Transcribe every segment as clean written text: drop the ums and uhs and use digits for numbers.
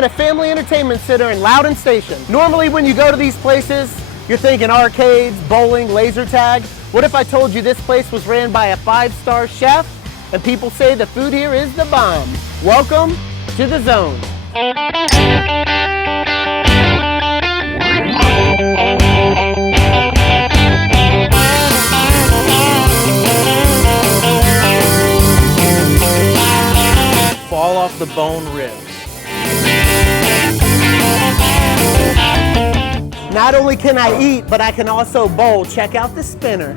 at a family entertainment center in Loudoun Station. Normally when you go to these places, you're thinking arcades, bowling, laser tag. What if I told you this place was ran by a 5-star chef and people say the food here is the bomb? Welcome to the Zone. Fall off the bone ribs. Not only can I eat, but I can also bowl. Check out the spinner.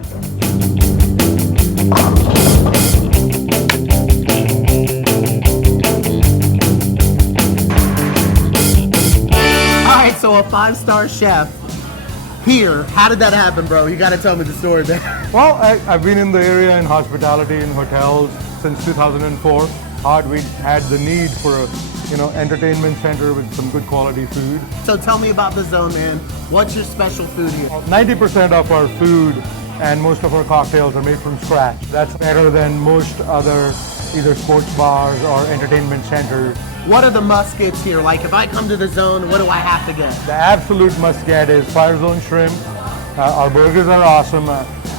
All right, so a 5-star chef here. How did that happen, bro? You gotta tell me the story there. Well, I've been in the area in hospitality, in hotels since 2004. We had the need for a entertainment center with some good quality food. So tell me about the Zone, man. What's your special food here? 90% of our food and most of our cocktails are made from scratch. That's better than most other either sports bars or entertainment centers. What are the must-gets here? Like if I come to the Zone, what do I have to get? The absolute must-get is Fire Zone Shrimp. Our burgers are awesome.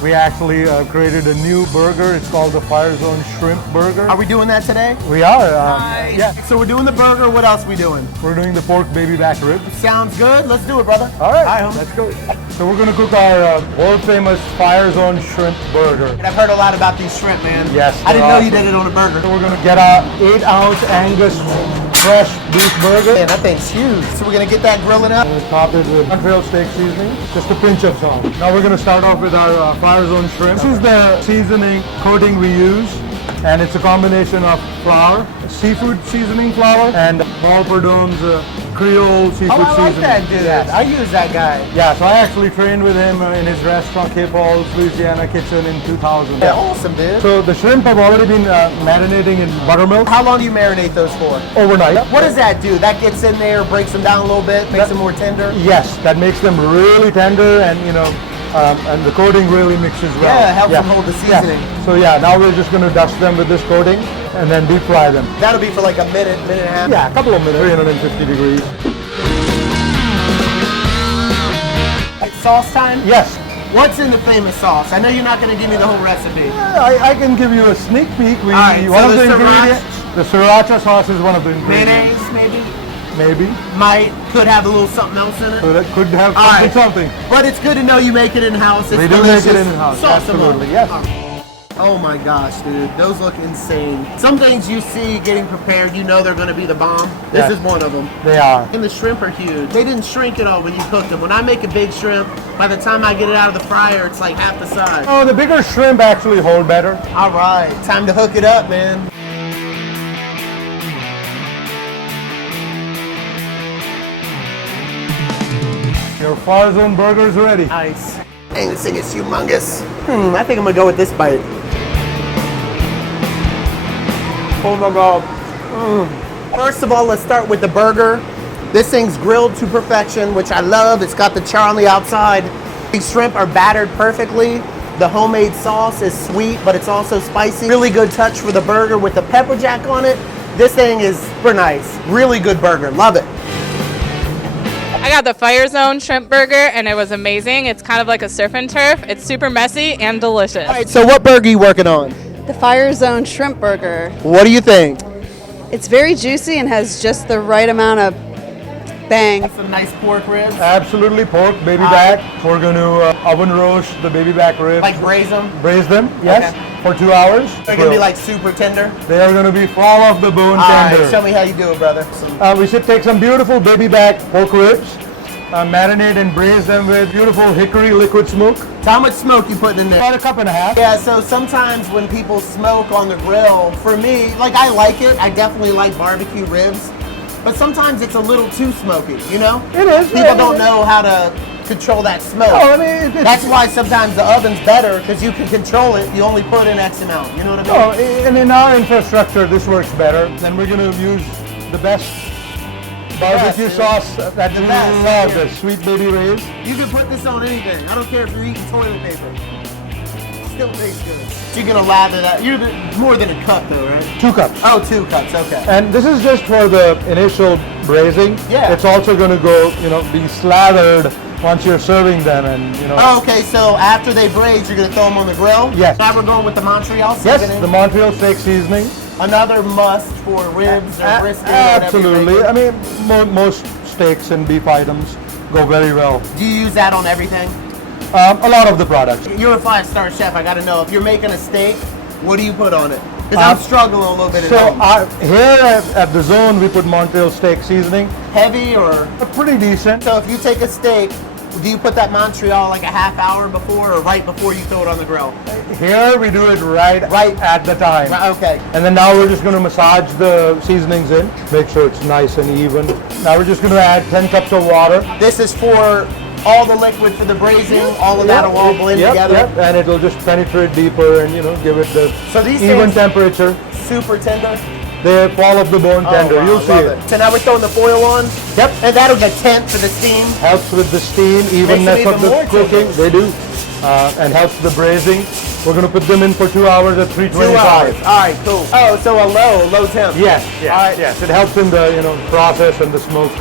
We actually created a new burger. It's called the Fire Zone Shrimp Burger. Are we doing that today? We are. Nice. Yeah. So we're doing the burger. What else are we doing? We're doing the pork baby back ribs. Sounds good. Let's do it, brother. All right, let's go. So we're going to cook our world famous Fire Zone Shrimp Burger. And I've heard a lot about these shrimp, man. Yes. I didn't know you did it on a burger. So we're going to get our 8-ounce Angus fresh beef burger. Man, that thing's huge. So we're going to get that grilling up. We're going to top it with Montreal steak seasoning, just a pinch of salt. Now we're going to start off with our Fire Zone Shrimp. This is the seasoning coating we use, and it's a combination of flour, seafood seasoning flour, and Paul Perdome's Creole seafood seasoning. I like that dude. Yes. I use that guy. Yeah, so I actually trained with him in his restaurant, Cape Paul's Louisiana Kitchen in 2000. Yeah, awesome, dude. So the shrimp have already been marinating in buttermilk. How long do you marinate those for? Overnight. What does that do? That gets in there, breaks them down a little bit, makes them more tender? Yes, that makes them really tender, and and the coating really mixes well. Yeah, it helps them hold the seasoning. Yeah. So yeah, now we're just going to dust them with this coating and then deep fry them. That'll be for like a minute, minute and a half? Yeah, a couple of minutes, 350 degrees. It's sauce time? Yes. What's in the famous sauce? I know you're not going to give me the whole recipe. I can give you a sneak peek. All right, one of the ingredients, the sriracha sauce is one of the ingredients. Mayonnaise, maybe? Maybe. Could have a little something else in it. So that could have something. But it's good to know you make it in-house. It's we do delicious. make it in-house, absolutely, yes. Oh my gosh, dude, those look insane. Some things you see getting prepared, you know they're gonna be the bomb. This is one of them. They are. And the shrimp are huge. They didn't shrink at all when you cooked them. When I make a big shrimp, by the time I get it out of the fryer, it's like half the size. Oh, the bigger shrimp actually hold better. All right, time to hook it up, man. Your Fire Zone burger is ready. Nice. Dang, this thing is humongous. I think I'm gonna go with this bite. Oh my God. First of all, let's start with the burger. This thing's grilled to perfection, which I love. It's got the char on the outside. These shrimp are battered perfectly. The homemade sauce is sweet, but it's also spicy. Really good touch for the burger with the pepper jack on it. This thing is super nice. Really good burger. Love it. I got the Fire Zone Shrimp Burger, and it was amazing. It's kind of like a surf and turf. It's super messy and delicious. All right, so what burger are you working on? The Fire Zone Shrimp Burger. What do you think? It's very juicy and has just the right amount of bang. Some nice pork ribs. Absolutely, pork, baby back. We're going to oven roast the baby back ribs. Like braise them? Braise them, yes, for 2 hours. They're going to be like super tender? They are going to be fall off the bone All tender. right, show me how you do it, brother. We should take some beautiful baby back pork ribs, marinate and braise them with beautiful hickory liquid smoke. How much smoke you putting in there? About a cup and a half. Yeah, so sometimes when people smoke on the grill, for me, like I like it. I definitely like barbecue ribs. But sometimes it's a little too smoky, you know? It is. People don't know how to control that smoke. Oh, I mean, that's why sometimes the oven's better, because you can control it. You only put in X amount. You know what I mean? Oh, and in our infrastructure, this works better. Then we're going to use the best barbecue sauce that we love, the Sweet Baby Ray's. You can put this on anything. I don't care if you're eating toilet paper. Still tastes good. So you're gonna lather that. You're more than a cup though, right? 2 cups. Oh, 2 cups. Okay. And this is just for the initial braising. Yeah. It's also going to go, be slathered once you're serving them, and Oh, okay, so after they braise, you're gonna throw them on the grill. Yes. Now we're going with the Montreal Yes, seasoning. the Montreal steak seasoning. Another must for ribs or brisket. Absolutely. I mean, most steaks and beef items go very well. Do you use that on everything? A lot of the products. You're a 5-star chef. I got to know if you're making a steak, what do you put on it? Because I'm struggling a little bit. So at home. here at the Zone, we put Montreal steak seasoning. Heavy or? Pretty decent. So if you take a steak, do you put that Montreal like a half hour before or right before you throw it on the grill? Here we do it right at the time. Right, okay. And then now we're just going to massage the seasonings in, make sure it's nice and even. Now we're just going to add 10 cups of water. This is for all the liquid for the braising, all of that will all blend together. Yep, and it'll just penetrate deeper and give it the even temperature. Super tender. They fall off the bone tender. Wow, You'll see it. So now we're throwing the foil on. Yep. And that'll get tent for the steam. Helps with the steam, evenness of the cooking. They do. And helps the braising. We're going to put them in for 2 hours at 325. 2 hours. All right, cool. Oh, so a low temp. Yes. All right. Yes. It helps in the process and the smoke.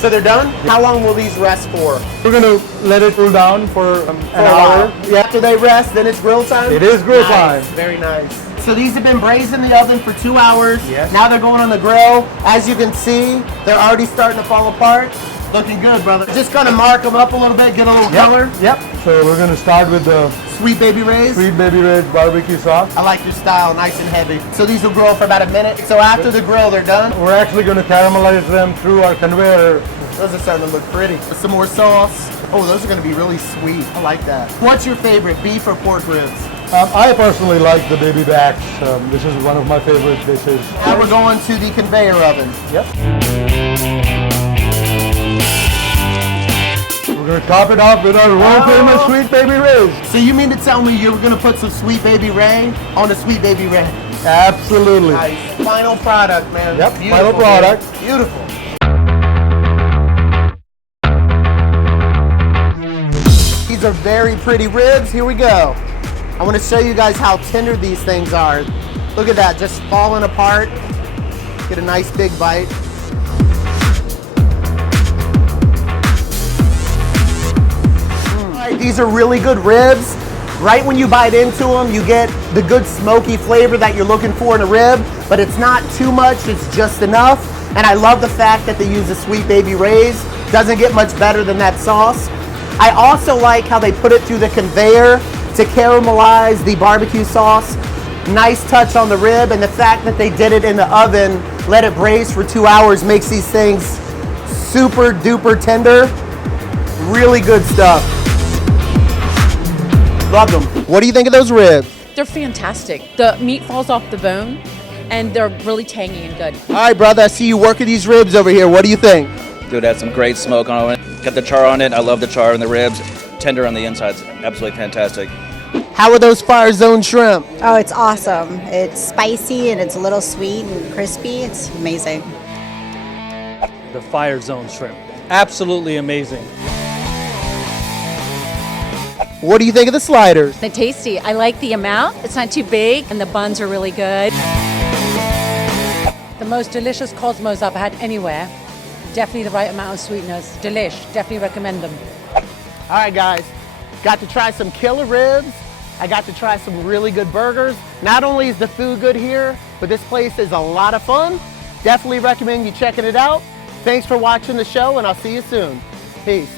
So they're done? How long will these rest for? We're going to let it cool down for an hour. Yeah. After they rest, then it's grill time? It is grill time. Very nice. So these have been braised in the oven for 2 hours. Yes. Now they're going on the grill. As you can see, they're already starting to fall apart. Looking good, brother. Just gonna mark them up a little bit, get a little color. Yep. So we're going to start with the Sweet Baby Ray's. Sweet Baby Ray's barbecue sauce. I like your style, nice and heavy. So these will grill for about a minute. So after the grill, they're done. We're actually going to caramelize them through our conveyor. Those are starting to look pretty. Some more sauce. Oh, those are gonna be really sweet. I like that. What's your favorite, beef or pork ribs? I personally like the baby backs. This is one of my favorite dishes. Now we're going to the conveyor oven. Yep. We're going to top it off with our world famous Sweet Baby Ray's. So you mean to tell me you're gonna put some Sweet Baby Ray on the Sweet Baby Ray? Absolutely. Nice. Final product, man. Yep, Beautiful, final product. Man. Beautiful. These are very pretty ribs. Here we go. I want to show you guys how tender these things are. Look at that, just falling apart. Get a nice big bite. All right, these are really good ribs. Right when you bite into them, you get the good smoky flavor that you're looking for in a rib, but it's not too much, it's just enough. And I love the fact that they use a Sweet Baby Ray's. Doesn't get much better than that sauce. I also like how they put it through the conveyor to caramelize the barbecue sauce. Nice touch on the rib, and the fact that they did it in the oven, let it braise for 2 hours, makes these things super duper tender. Really good stuff. Love them. What do you think of those ribs? They're fantastic. The meat falls off the bone, and they're really tangy and good. All right, brother, I see you working these ribs over here. What do you think? Dude, that's some great smoke on it. Got the char on it. I love the char and the ribs. Tender on the insides. Absolutely fantastic. How are those Fire Zone shrimp? Oh, it's awesome. It's spicy and it's a little sweet and crispy. It's amazing. The Fire Zone shrimp. Absolutely amazing. What do you think of the sliders? They're tasty. I like the amount. It's not too big, and the buns are really good. The most delicious Cosmos I've had anywhere. Definitely the right amount of sweetness. Delish. Definitely recommend them. All right, guys. Got to try some killer ribs. I got to try some really good burgers. Not only is the food good here, but this place is a lot of fun. Definitely recommend you checking it out. Thanks for watching the show, and I'll see you soon. Peace.